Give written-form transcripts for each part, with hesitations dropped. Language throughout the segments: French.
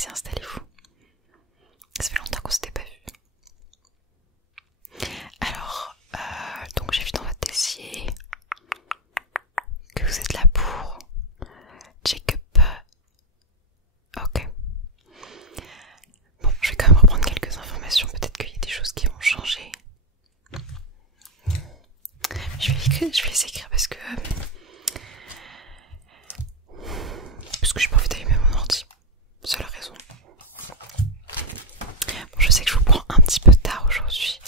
Allez-y, installez-vous. Ça fait longtemps qu'on s'était pas vu. Alors, donc j'ai vu dans votre dossier que vous êtes là pour check-up. Ok. Bon, je vais quand même reprendre quelques informations. Peut-être qu'il y a des choses qui vont changer. Je vais les écrire parce que j'ai pas envie d'allumer mon ordi. Seule raison. Bon, je sais que je vous prends un petit peu tard aujourd'hui.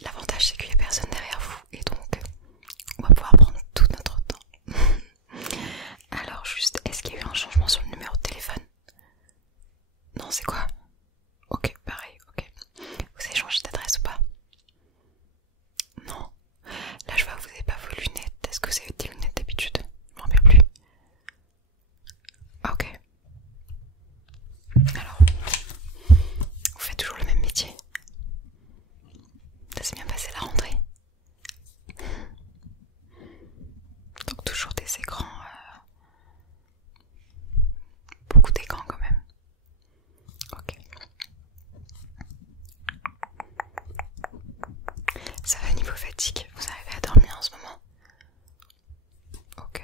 L'avantage c'est qu'il n'y a personne derrière vous et donc on va pouvoir prendre tout notre temps. Alors juste, est-ce qu'il y a eu un changement sur le numéro de téléphone? Non, c'est quoi? Ok, pareil, ok. Vous avez changé d'adresse ou pas? Non. Là je vois que vous n'avez pas vos lunettes. Est-ce que vous avez des lunettes d'habitude? Je m'en rappelle plus. Ah, ok. Alors, vous faites toujours le même métier? Ça s'est bien passé la rentrée? Donc toujours des écrans, beaucoup d'écrans quand même. Ok. Ça va niveau fatigue? Vous arrivez à dormir en ce moment? Ok.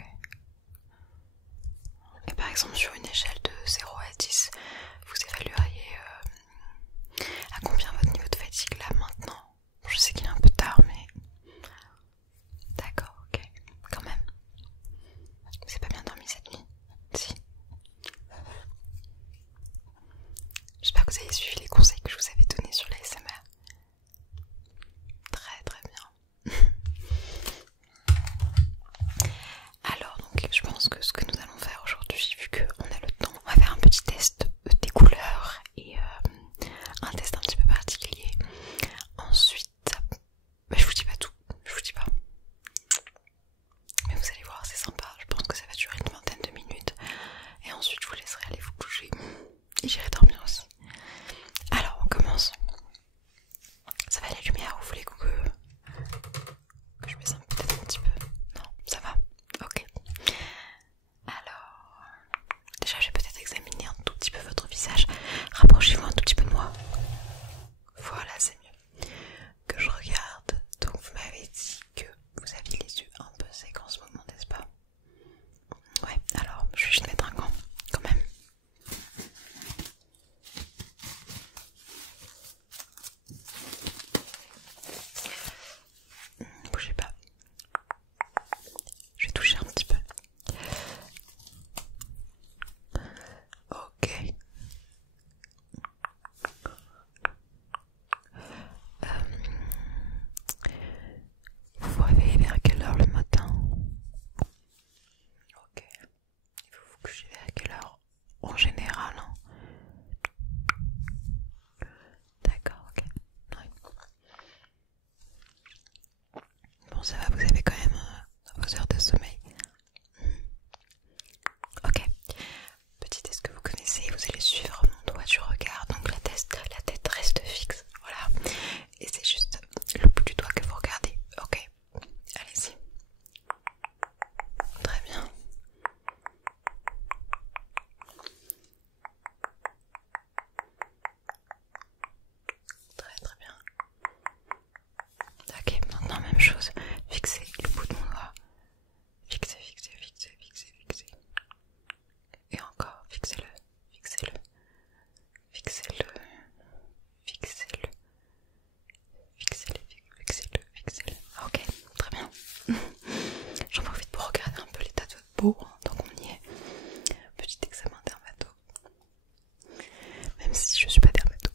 Et par exemple sur une échelle de 0 à 10, vous évalueriez à combien votre niveau de fatigue là maintenant? Je sais qu'il est un peu tard mais... D'accord, ok. Quand même. Vous avez pas bien dormi cette nuit? Si. J'espère que vous avez suivi les conseils que je vous avais donnés sur l'ASMR. Très très bien. Alors donc je pense que ce que nous allons faire aujourd'hui, vu qu'on a le temps, on va faire un petit test des couleurs et un test un petit peu particulier. Ensuite, je vous dis pas tout, je vous dis pas. Mais vous allez voir, c'est sympa, je pense que ça va durer une vingtaine de minutes. Et ensuite je vous laisserai aller vous coucher. Et j'irai dormir aussi. Alors on commence. Ça va la lumière, vous voulez que je baisse peut-être un petit peu? Non, ça va? Ok. Alors, déjà je vais peut-être examiner un tout petit peu votre visage. Rapprochez-vous un tout petit peu de moi. Voilà, c'est mieux. Que je regarde. Donc vous m'avez dit que vous aviez les yeux un peu secs en ce moment, n'est-ce pas? Ouais, alors je vais juste mettre un gant quand même. Bougez pas. Je vais toucher un petit peu. Ok. Vous vous réveillez vers quelle heure le matin? Ok. Et vous vous couchez vers quelle heure en général, hein? D'accord, ok. Ouais. Bon, ça va, vous avez quand même vos heures de sommeil. Ok. Petit test que vous connaissez, vous allez suivre mon doigt du regard. Donc la tête reste fixe. Voilà. Et c'est juste le bout du doigt que vous regardez. Ok. Allez-y. Très bien. Très très bien. Ok, maintenant même chose. Fixez le bout de mon doigt. Fixez, fixez, fixez, fixez, fixez. Et encore, fixez-le, fixez-le, fixez-le, fixez-le, fixez-le, fixez-le, fixez-le. Ok, très bien. J'en profite pour regarder un peu l'état de votre peau, hein, tant qu'on y est. Petit examen dermato. Même si je suis pas dermato.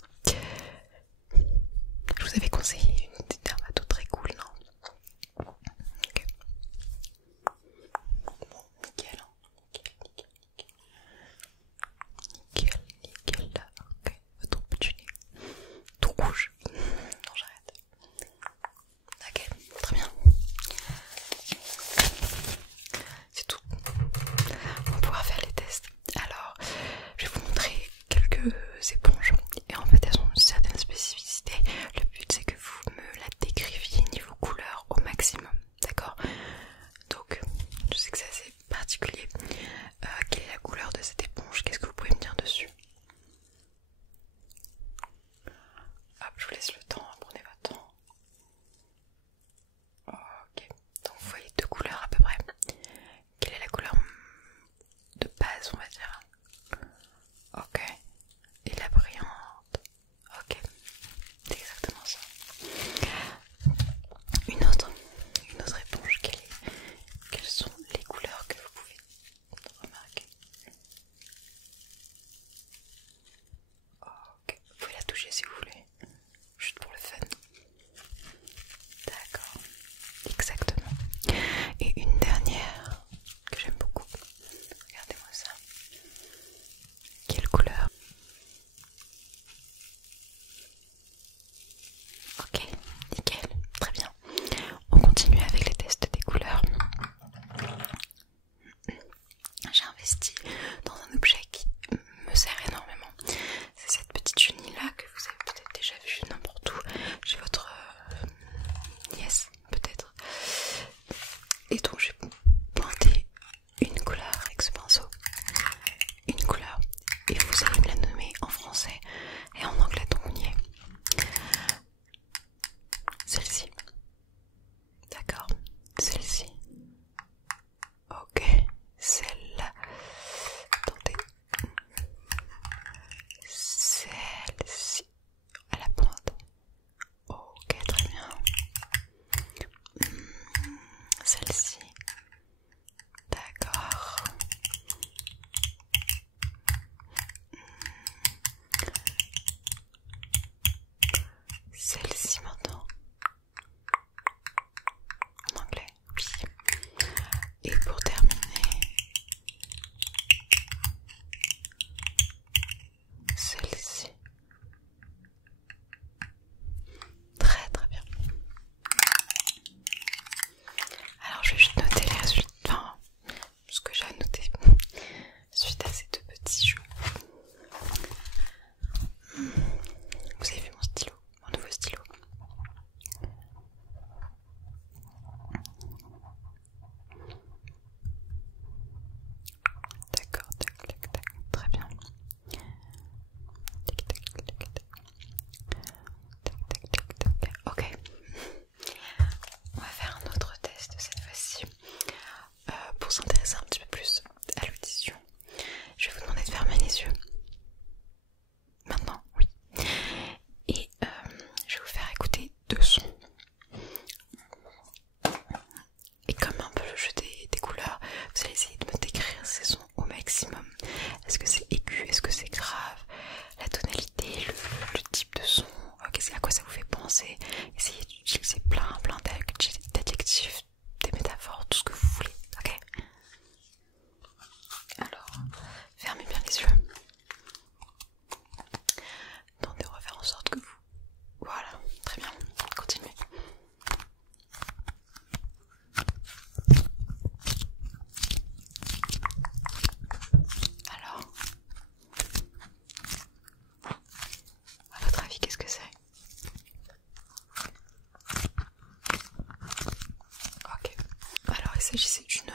Je vous avais conseillé une dermato très cool, non? Ok. Bon, nickel, hein. Nickel, nickel, là. Ok, votre petit nez. Tout rouge. Non, j'arrête. Ok, très bien. C'est tout. investi dans un objet qui me sert énormément. C'est cette petite chenille là que vous avez peut-être déjà vue n'importe où chez votre nièce peut-être. Et donc j'ai pointé une couleur avec ce pinceau, une couleur, et vous allez me la nommer en français et en anglais, donc on y est. Celle-ci. D'accord. Celle-ci. Ok. Celle-là. Attendez. Celle-ci. À la pointe. Ok, très bien. Celle-ci. D'accord. Celle-ci maintenant. En anglais, oui. Et pour terminer, celle-ci. Très très bien. Alors je vais juste noter les résultats, enfin, ce que j'ai à noter suite à ces deux petits jeux. Vous avez vu mon stylo, mon nouveau stylo. D'accord, tac, tac, tac, très bien. Tac, tac, tac, tac, tac. Tac, tac, tac, tac. Ok. On va faire un autre test cette fois-ci pour s'intéresser un petit peu plus à l'audition. Je vais vous demander de fermer les yeux. Maintenant, oui. Et je vais vous faire écouter deux sons. Et comme un peu le jeu des couleurs, vous allez essayer de me décrire ces sons au maximum. Est-ce que c'est aigu? Est-ce que c'est grave? La tonalité, le type de son, à quoi ça vous fait penser? Essayez d'utiliser plein d'adjectifs, des métaphores, tout ce que vous voulez, ok? Alors, fermez bien les yeux. Tentez de refaire en sorte que vous... Voilà, très bien, continuez. Alors, à votre avis, qu'est-ce que c'est? Ok, alors il s'agissait d'une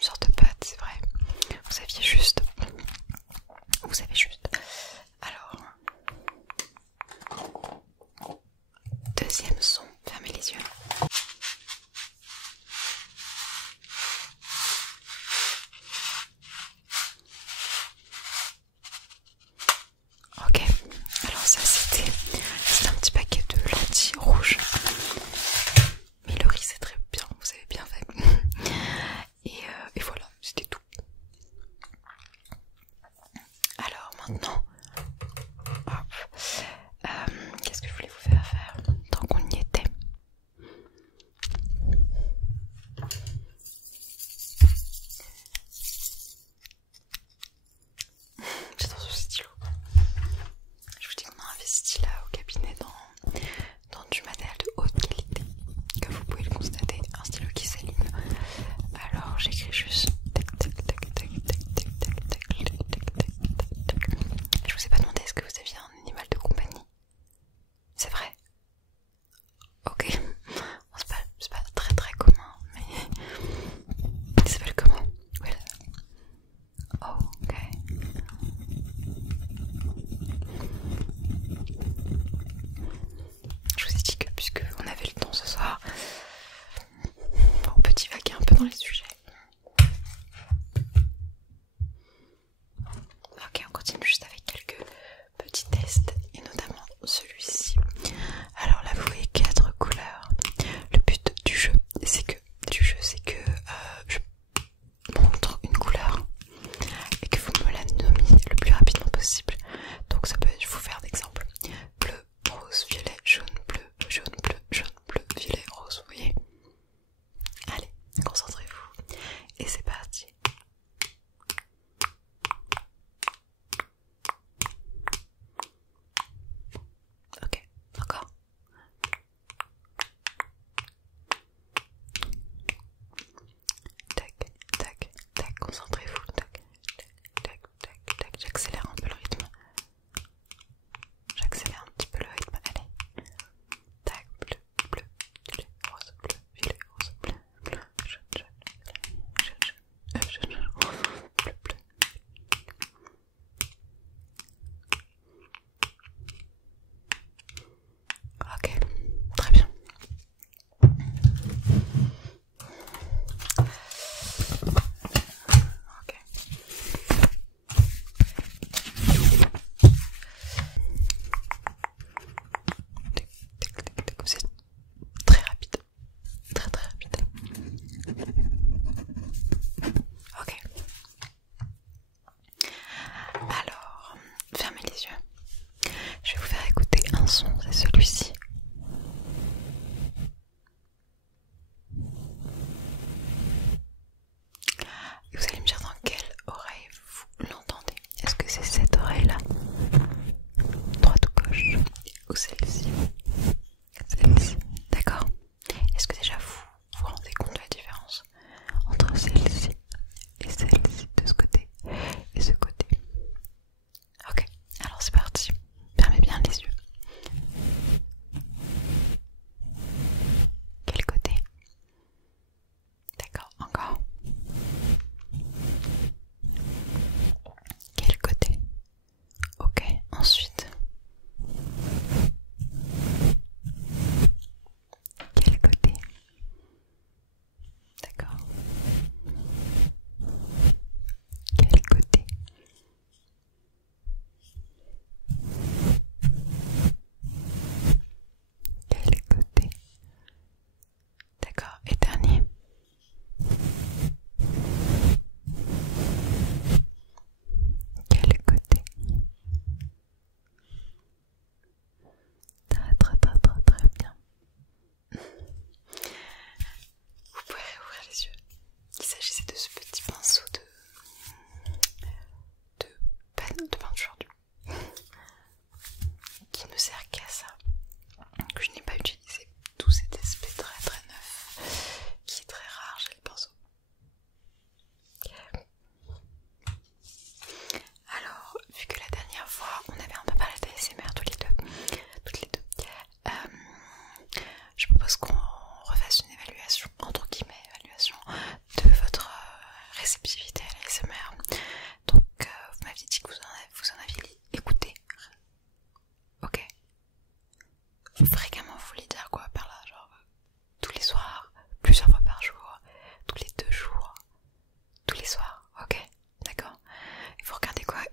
sorte de pâte, c'est vrai. Vous saviez juste. Alors, deuxième son, fermez les yeux. Ok, alors ça c'était un petit paquet de lentilles rouges. Mais le riz c'est très bien, vous avez bien fait. Et voilà, c'était tout. Alors maintenant, hop, qu'est-ce que je voulais vous faire tant qu'on y était? J'adore ce stylo. Je vous dis qu'on a investi là au cabinet dans du matériel de haute qualité, comme vous pouvez le constater, un stylo qui s'aligne. Alors j'écris juste tac tac tac tac tac tac tac tac tac tac tac tac.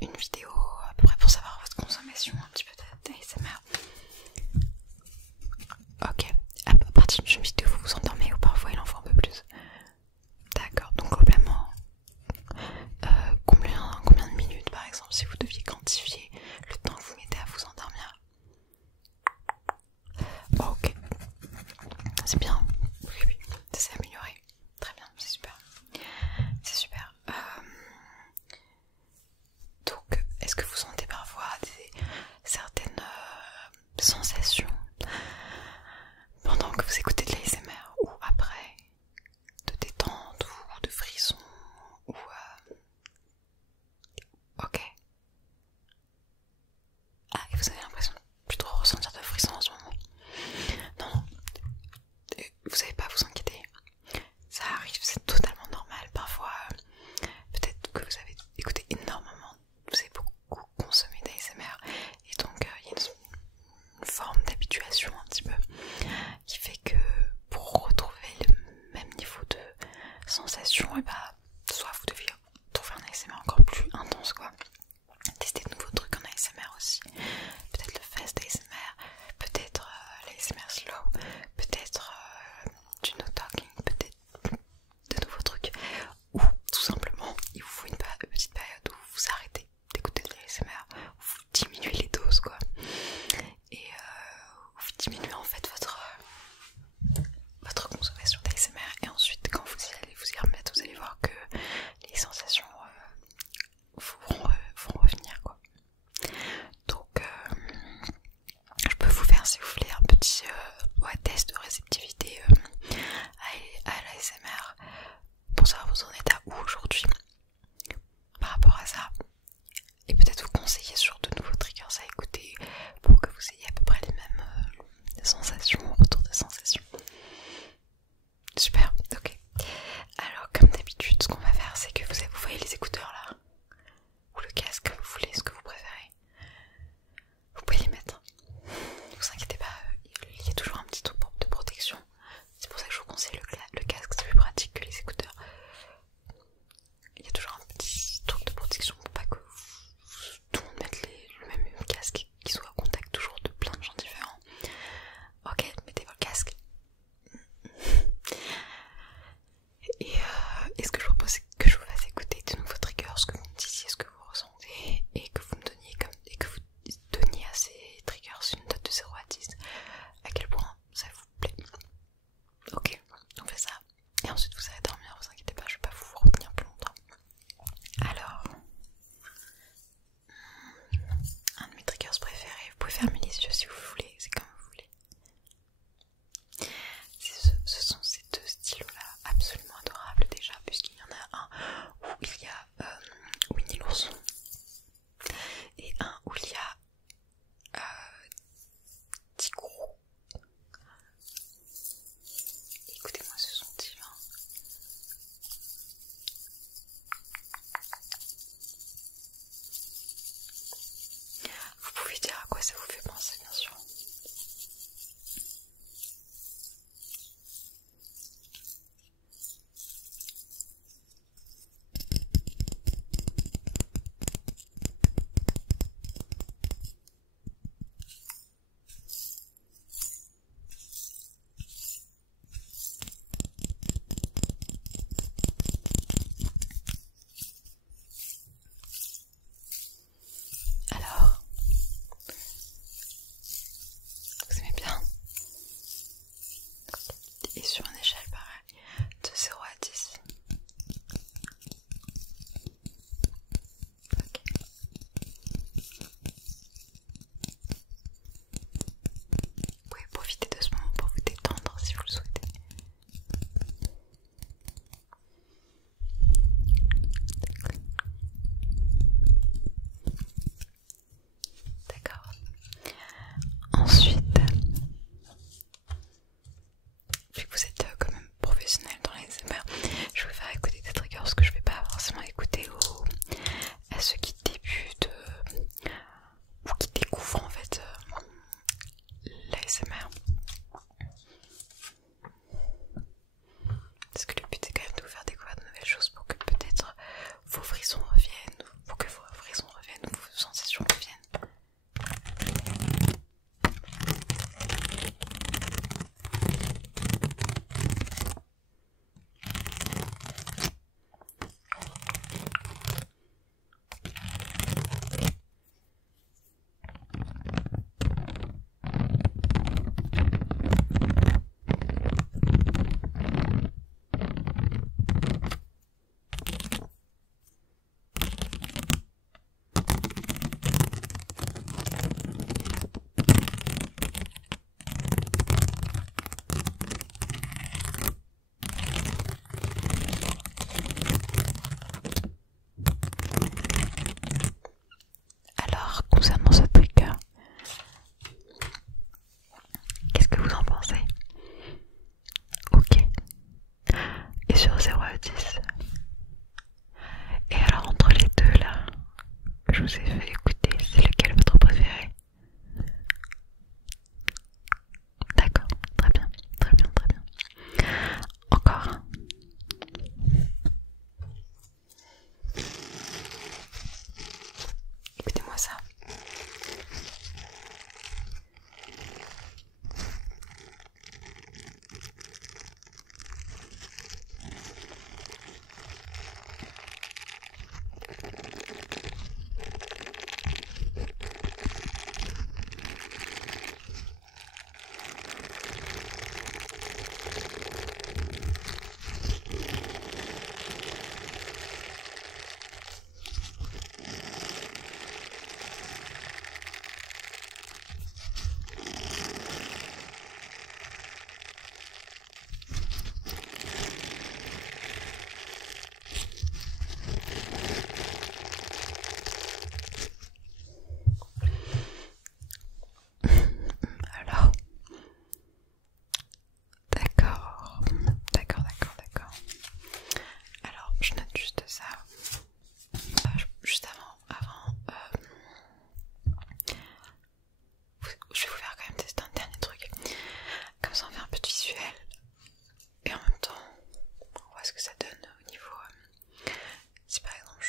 une vidéo à peu près pour savoir votre consommation un petit peu d'ASMR. Ok, à partir d'une vidéo vous vous endormez ou parfois il en faut un peu plus? D'accord, donc globalement, combien de minutes par exemple si vous deviez quantifier le temps que vous mettez à vous endormir? Oh, ok, c'est bien, oui, oui, ça s'est amélioré, très bien, c'est super, c'est super. Donc, est-ce que vous sentez parfois certaines sensations pendant que vous écoutez de l'ASMR ou après, de détente ou de frisson ou ok. Ah, et vous avez l'impression de plutôt ressentir de frissons en ce moment? Non, non, vous n'avez pas à vous inquiéter. Ça arrive, c'est totalement normal. Parfois, peut-être que vous avez écouté énormément, vous avez beaucoup consommé d'ASMR et donc il y a une forme d'habituation un petit peu qui fait que pour retrouver le même niveau de sensation, et bah, soit vous devez trouver un ASMR encore plus intense quoi, tester de nouveaux trucs en ASMR aussi, peut-être le fast ASMR, peut-être l'ASMR slow, peut-être du no talking, peut-être de nouveaux trucs, ou tout simplement il vous faut une petite période où vous arrêtez d'écouter de l'ASMR, où vous diminuez les doses quoi, et vous diminuez en fait votre consommation d'ASMR, et ensuite quand vous allez vous y remettre, vous allez voir que les sensations vont revenir quoi. Donc je peux vous faire si vous voulez un petit test de réceptivité à l'ASMR pour savoir vous en êtes à où aujourd'hui par rapport à ça, et peut-être vous conseiller sur de nouveaux triggers à écouter pour que vous ayez à peu près les mêmes sensations, retour de sensations. Super, ok. Alors comme d'habitude ce qu'on va faire c'est que vous voyez les écouteurs là, ou le casque, vous voulez ce que vous préférez, vous pouvez les mettre, ne vous inquiétez pas, il y a toujours un petit truc de protection, c'est pour ça que je vous conseille le casque, c'est plus pratique que les écouteurs. Il y a toujours un petit truc de protection pour pas que tout le monde mette le même casque qui soit en contact toujours de plein de gens différents. Ok, mettez votre casque. Et ce que je propose c'est que je vous fasse écouter de nouveaux triggers, ce que vous me disiez, ce que vous ressentez, et que vous ai fait écouter, c'est lequel votre préféré? D'accord, très bien, très bien, très bien. Encore un. Écoutez-moi ça. Alors, d'accord, d'accord, d'accord, d'accord. Alors, je note juste ça. Juste avant, je vais vous faire quand même tester un dernier truc. Comme ça, on fait un peu de visuel. Et en même temps, on voit ce que ça donne au niveau. Si par exemple,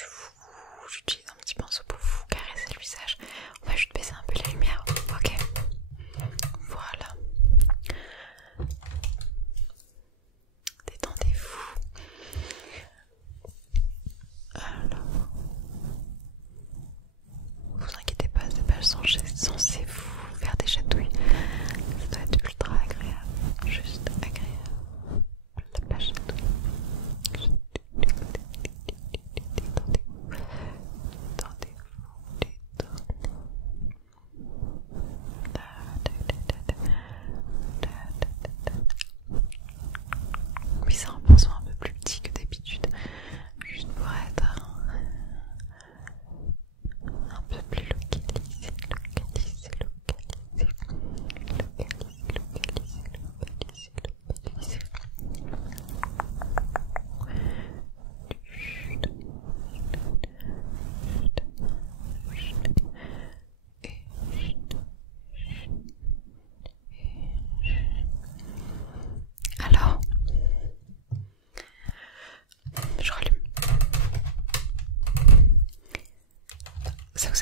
j'utilise un petit pinceau pour vous caresser le visage, on va juste baisser un peu la lumière. Ok. Voilà. Détendez-vous. Alors, vous inquiétez pas, c'est pas censé vous faire des chatouilles. Ça doit être ultra agréable, juste agréable. Pas chatouille. Détendez-vous. Oui, c'est un pinceau un peu plus petit que d'habitude, juste pour être un peu plus localisé. Alors, je rallume. Ça vous